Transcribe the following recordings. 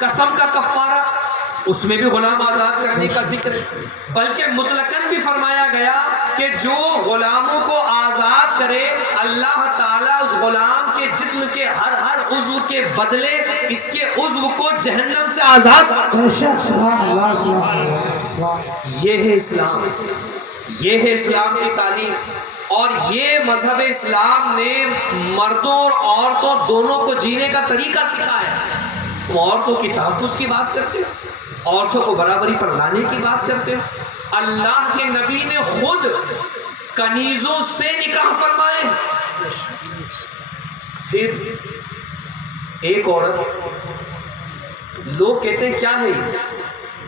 قسم کا کفارہ اس میں بھی غلام آزاد کرنے کا ذکر ہے، بلکہ مطلقاً بھی فرمایا گیا کہ جو غلاموں کو آزاد کرے اللہ تعالیٰ اس غلام کے جسم کے ہر عضو کے بدلے اس کے عضو کو جہنم سے آزاد یہ ہے اسلام، یہ ہے اسلام کی تعلیم، اور یہ مذہب اسلام نے مردوں اور عورتوں دونوں کو جینے کا طریقہ سکھایا ہے۔ تم عورتوں کی تحفظ کی بات کرتے ہو، عورتوں کو برابری پر لانے کی بات کرتے ہو۔ اللہ کے نبی نے خود کنیزوں سے نکاح فرمائے ہیں۔ پھر ایک عورت، لوگ کہتے ہیں کیا ہے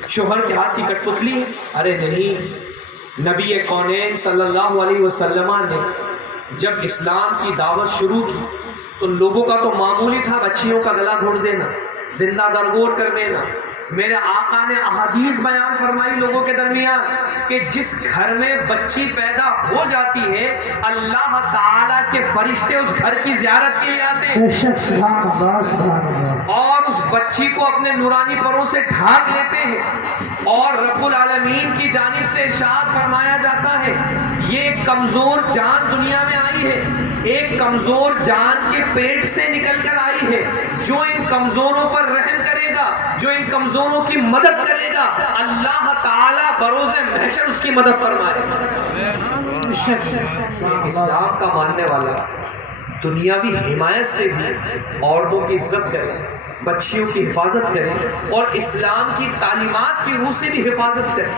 شوہر کے ہاتھ کی کٹ پتلی ہے؟ ارے نہیں، نبی کونین صلی اللہ علیہ وسلم نے جب اسلام کی دعوت شروع کی تو لوگوں کا تو معمولی تھا بچیوں کا گلا گھونٹ دینا، زندہ درگور کر دینا۔ میرے آقا نے احادیث بیان فرمائی لوگوں کے درمیان کہ جس گھر میں بچی پیدا ہو جاتی ہے اللہ تعالیٰ کے فرشتے اس گھر کی زیارت کے لیے آتے ہیں اور اس بچی کو اپنے نورانی پروں سے ڈھانپ لیتے ہیں، اور رب العالمین کی جانب سے ارشاد فرمایا جاتا ہے یہ کمزور جان دنیا میں آئی ہے، ایک کمزور جان کے پیٹ سے نکل کر آئی ہے، جو ان کمزوروں پر رحم کرے گا، جو ان کمزوروں کی مدد کرے گا، اللہ تعالیٰ بروز محشر اس کی مدد فرمائے گا۔ اسلام کا ماننے والا دنیاوی حمایت سے بھی عورتوں کی عزت کرے، بچیوں کی حفاظت کرے، اور اسلام کی تعلیمات کی روح سے بھی حفاظت کرے۔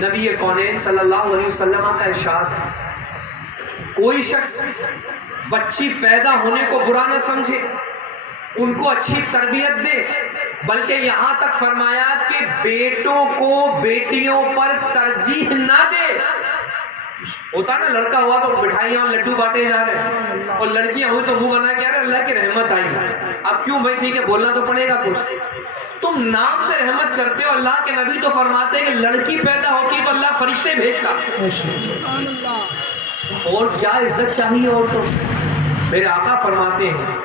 نبی کونین صلی اللہ علیہ وسلم کا ارشاد ہے کوئی شخص بچی پیدا ہونے کو برا نہ سمجھے، ان کو اچھی تربیت دے، بلکہ یہاں تک فرمایا کہ بیٹوں کو بیٹیوں پر ترجیح نہ دے۔ ہوتا نا لڑکا ہوا تو مٹھائیاں اور لڈو بانٹے جا رہے ہیں، اور لڑکیاں ہوئی تو منہ بنا کے اللہ کی رحمت آئی۔ اب کیوں بھائی، ٹھیک ہے بولنا تو پڑے گا کچھ، تم نام سے رحمت کرتے ہو، اللہ کے نبی تو فرماتے ہیں کہ لڑکی پیدا ہوتی تو اللہ فرشتے بھیجتا۔ اور کیا عزت چاہیے عورتوں؟ میرے آقا فرماتے ہیں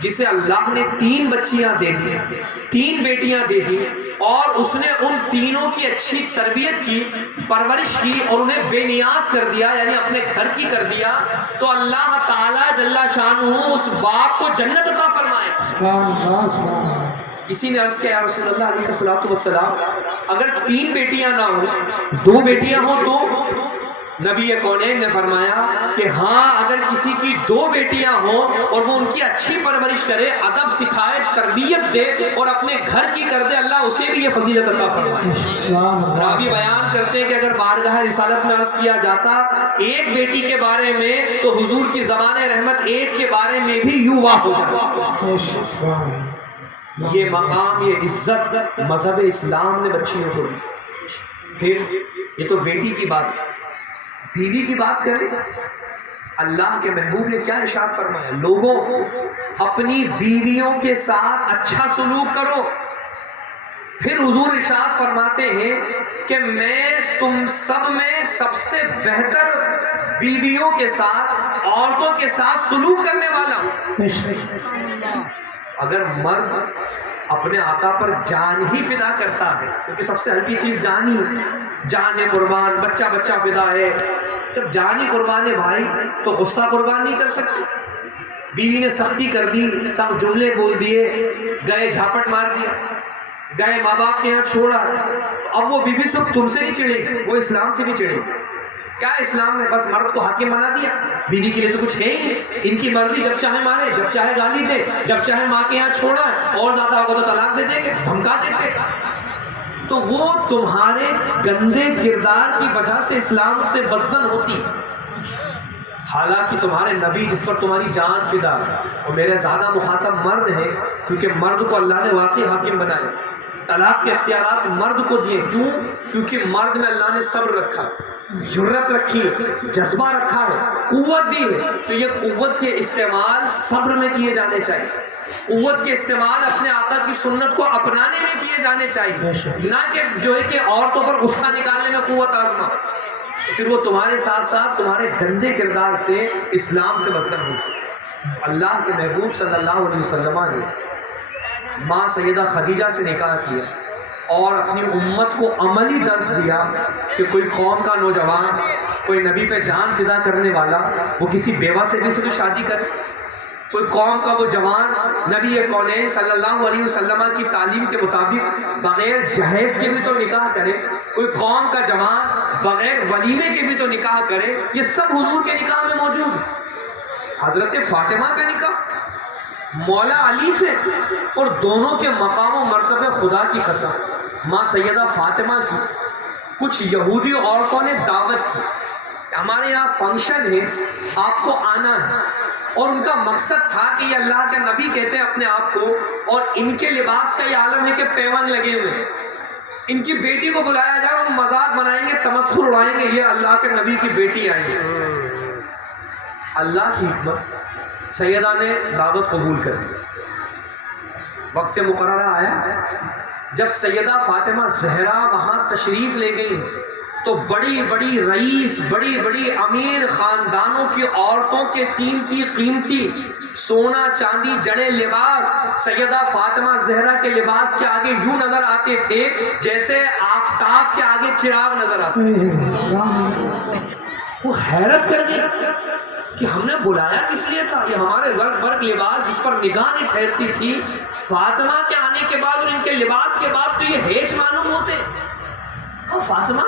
جسے اللہ نے 3 بچیاں دے دی، 3 بیٹیاں دے دی، اور اس نے ان تینوں کی اچھی تربیت کی، پرورش کی، اور انہیں بے نیاز کر دیا، یعنی اپنے گھر کی کر دیا، تو اللہ تعالیٰ جل شانہ اس باپ کو جنت عطا فرمائے۔ کسی نے عرض کیا یا رسول اللہ علیہ الصلوۃ والسلام اگر 3 بیٹیاں نہ ہوں 2 بیٹیاں ہوں تو؟ نبی کونین نے فرمایا کہ ہاں، اگر کسی کی 2 بیٹیاں ہوں اور وہ ان کی اچھی پرورش کرے، ادب سکھائے، تربیت دے اور اپنے گھر کی کر دے، اللہ اسے بھی یہ فضیلت عطا فرمائے۔ راوی بیان کرتے ہیں کہ اگر بارگاہ رسالت میں عرض کیا جاتا ایک بیٹی کے بارے میں تو حضور کی زبان رحمت ایک کے بارے میں بھی یوں واہ ہو جاتا۔ یہ مقام، یہ عزت مذہب اسلام نے بچیوں کو دی۔ پھر یہ تو بیٹی کی بات، بیوی کی بات کریں، اللہ کے محبوب نے کیا ارشاد فرمایا؟ لوگوں اپنی بیویوں کے ساتھ اچھا سلوک کرو۔ پھر حضور ارشاد فرماتے ہیں کہ میں تم سب میں سب سے بہتر بیویوں کے ساتھ، عورتوں کے ساتھ سلوک کرنے والا ہوں۔ اگر مرد اپنے آقا پر جان ہی فدا کرتا ہے، کیونکہ سب سے ہلکی چیز جان ہی ہے، جان قربان، بچہ فدا ہے، جب جان ہی قربان ہے بھائی تو غصہ قربان نہیں کر سکتے۔ بیوی نے سختی کر دی، سب جملے بول دیے، گئے جھاپٹ مار دیا، گئے ماں باپ کے یہاں چھوڑا، اب وہ بیوی صرف تم سے نہیں چڑھے، وہ اسلام سے بھی چڑھے۔ کیا اسلام نے بس مرد کو حاکم بنا دیا؟ بیوی کے لیے تو کچھ ہے ہی نہیں، ان کی مرضی، جب چاہے مارے، جب چاہے گالی دے، جب چاہے ماں کے یہاں چھوڑا، اور زیادہ ہوگا تو طلاق دے دیں گے، دھمکا دیتے۔ تو وہ تمہارے گندے کردار کی وجہ سے اسلام سے بدزن ہوتی، حالانکہ تمہارے نبی جس پر تمہاری جان فدا، اور میرے زیادہ مخاطب مرد ہیں کیونکہ مرد کو اللہ نے واقعی حاکم بنایا، طلاق کے اختیارات مرد کو دیے۔ کیوں؟ کیونکہ مرد میں اللہ نے صبر رکھا، جرت رکھی ہے، جذبہ رکھا ہے، قوت دی ہے، تو یہ قوت کے استعمال صبر میں کیے جانے چاہیے، قوت کے استعمال اپنے آقا کی سنت کو اپنانے میں کیے جانے چاہیے، نہ کہ جو ہے کہ عورتوں پر غصہ نکالنے میں قوت آزما، پھر وہ تمہارے ساتھ ساتھ تمہارے گندے کردار سے اسلام سے بدزن ہوتی۔ اللہ کے محبوب صلی اللہ علیہ وسلم نے ماں سیدہ خدیجہ سے نکاح کیا اور اپنی امت کو عملی درس دیا کہ کوئی قوم کا نوجوان، کوئی نبی پہ جان فدا کرنے والا، وہ کسی بیوہ سے بھی تو شادی کرے، کوئی قوم کا وہ جوان نبی کونین صلی اللہ علیہ وسلم کی تعلیم کے مطابق بغیر جہیز کے بھی تو نکاح کرے، کوئی قوم کا جوان بغیر ولیمے کے بھی تو نکاح کرے۔ یہ سب حضور کے نکاح میں موجود ہے۔ حضرت فاطمہ کا نکاح مولا علی سے، اور دونوں کے مقام و مرتبے خدا کی قسم ماں سیدہ فاطمہ کی کچھ یہودی عورتوں نے دعوت کی کہ ہمارے یہاں فنکشن ہے، آپ کو آنا ہے، اور ان کا مقصد تھا کہ یہ اللہ کے نبی کہتے ہیں اپنے آپ کو، اور ان کے لباس کا یہ عالم ہے کہ پیون لگے ہوئے ہیں، ان کی بیٹی کو بلایا جائے اور ہم مذاق بنائیں گے، تمسخر اڑائیں گے، یہ اللہ کے نبی کی بیٹی آئی ہے۔ اللہ کی حکمت، سیدہ نے دعوت قبول کر دی۔ وقت مقررہ آیا، جب سیدہ فاطمہ زہرا وہاں تشریف لے گئی تو بڑی بڑی رئیس، بڑی بڑی امیر خاندانوں کی عورتوں کے قیمتی قیمتی سونا چاندی جڑے لباس سیدہ فاطمہ زہرا کے لباس کے آگے یوں نظر آتے تھے جیسے آفتاب کے آگے چراغ نظر آتے۔ وہ حیرت کر گئی کہ ہم نے بلایا کس لیے تھا؟ یہ ہمارے زرق برق لباس جس پر نگاہ نہیں ٹھہرتی تھی، فاطمہ کے آنے کے بعد اور ان کے لباس کے بعد تو یہ ہیج معلوم ہوتے۔ اور فاطمہ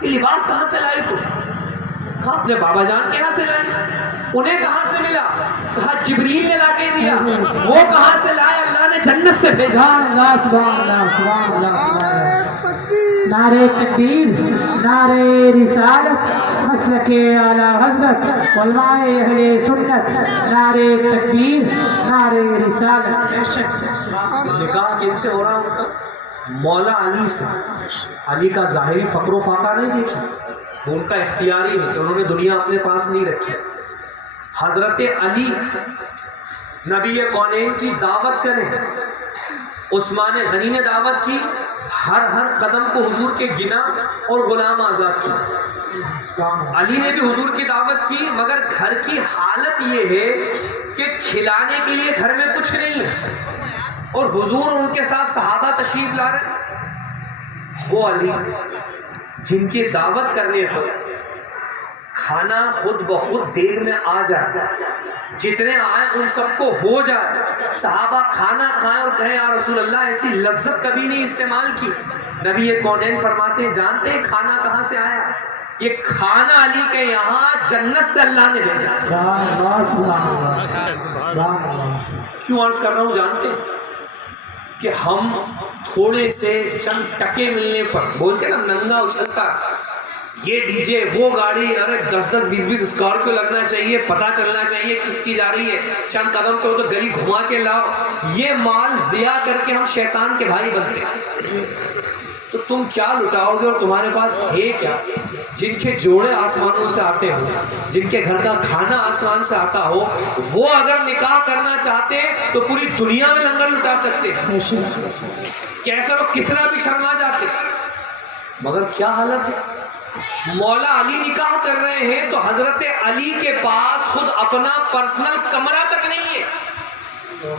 یہ لباس کہاں سے لائی تم؟ اپنے بابا جان کے یہاں سے لائی؟ انہیں کہاں سے ملا؟ کہا جبریل نے لا کے دیا۔ وہ کہاں سے لائے؟ اللہ نے جنت سے بھیجا۔ اللہ سبحان اللہ سبحان اللہ سبحان اللہ۔ نعرہ تکبیر، نعرہ رسالت، مسلک اعلی حضرت علماء اہل سنت، نعرہ تکبیر، نعرہ رسالت۔ نکاح کن سے ہو رہا ان کا؟ مولا علی سے۔ علی کا ظاہری فقر و فاقہ نہیں دیکھی، وہ ان کا اختیاری ہے کہ انہوں نے دنیا اپنے پاس نہیں رکھی۔ حضرت علی نبی کونین کی دعوت کریں، عثمان غنی نے دعوت کی، ہر قدم کو حضور کے گنا اور غلام آزاد کیا۔ علی نے بھی حضور کی دعوت کی، مگر گھر کی حالت یہ ہے کہ کھلانے کے لیے گھر میں کچھ نہیں ہے، اور حضور ان کے ساتھ صحابہ تشریف لا رہے۔ وہ علی جن کی دعوت کرنے پر کھانا خود بخود دیر میں آ جائے، جتنے آئے ان سب کو ہو جائے، صحابہ کھانا کھائیں اور کہیں یا رسول اللہ ایسی لذت کبھی نہیں استعمال کی۔ نبی کونین فرماتے ہیں جانتے ہیں کھانا کہاں سے آیا؟ یہ کھانا علی کے یہاں جنت سے اللہ نے بھیجا۔ کیوں عرض کر رہا ہوں؟ جانتے ہیں کہ ہم تھوڑے سے چند ٹکے ملنے پر بولتے نا ننگا اچھلتا، یہ ڈی جے وہ گاڑی، ارے 10-20 اسکارپیو لگنا چاہیے، پتہ چلنا چاہیے کس کی جا رہی ہے، چند قدم کرو تو گلی گھما کے لاؤ، یہ مال ضیاع کر کے ہم شیطان کے بھائی بنتے ہیں۔ تو تم کیا لٹاؤ گے اور تمہارے پاس ہے کیا؟ جن کے جوڑے آسمانوں سے آتے ہو، جن کے گھر کا کھانا آسمان سے آتا ہو، وہ اگر نکاح کرنا چاہتے تو پوری دنیا میں لنگر لٹا سکتے تھے، کیسر و کسرا بھی شرما جاتے، مگر کیا حالت ہے؟ مولا علی نکاح کر رہے ہیں تو حضرت علی کے پاس خود اپنا پرسنل کمرہ تک نہیں ہے۔